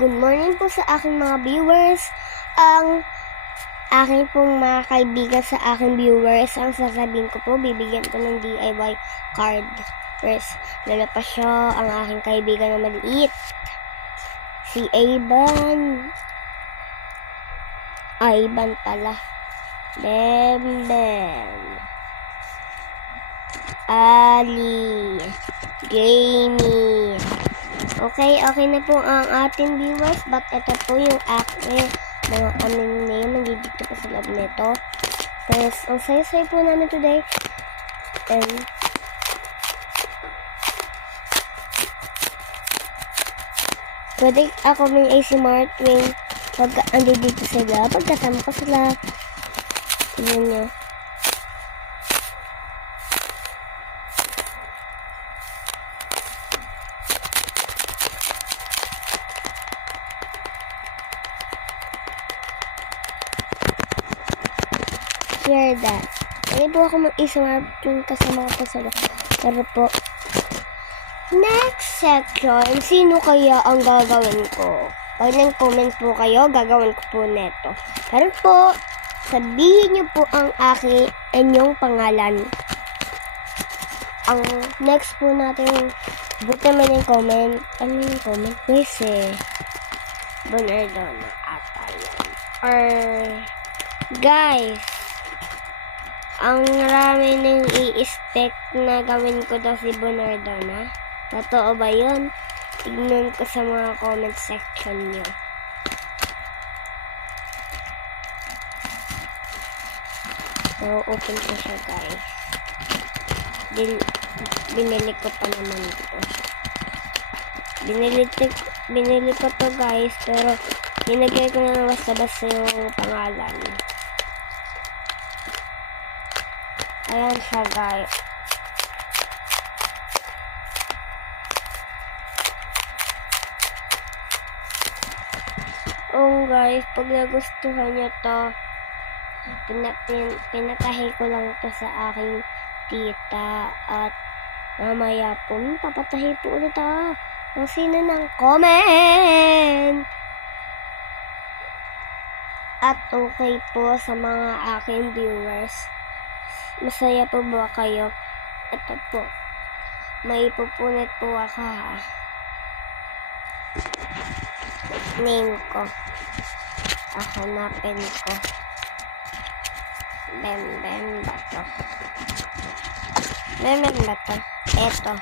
Good morning po sa aking mga viewers. Ang aking pong mga kaibigan sa aking viewers, ang sasabihin ko po, bibigyan ko ng DIY card. First, lalapa siya ang aking kaibigan na maliit. Si Ivan. Ivan pala. Bembem. Ali. Jamie. Okay na po ang ating viewers, but ito po yung aking mga name, nandito po sa loob nito. Tapos, ang saya-saya po namin today. And, pwede ako may ASMR tuwing pagka andito sila, pagkasama ko sila. Tignan nyo. Share that. Pwede po ako mag-ASMR tuwing kasama ko sila. Pero po, next section, sino kaya ang gagawin ko? Pag nag-comment po kayo, gagawin ko po neto. Pero po, sabihin niyo po ang inyong pangalan. Ang next po natin, buti naman yung comment. Ano yung comment? Pwese. Bonardona ata yun. Or, guys, ang marami nang i-expect na gawin ko daw si Bonardona. Totoo ba yun? Tignan ko sa mga comment section nyo. So, open ko siya, guys. Binili ko pa naman ito. Binili ko to, guys, pero linagay ko na basta-basta yung pangalan. Ayan siya, guys. Guys, pag nagustuhan nyo to, pinatahi ko lang to sa aking tita at mamaya po, papatahi po ulit ako kung sino ng comment. At okay po sa mga aking viewers. Masaya po ba kayo? Ito po. May pupunit po ako, ha. Name ko. Hanapin ko. Bembem ba to? Bembem ba to? Eto.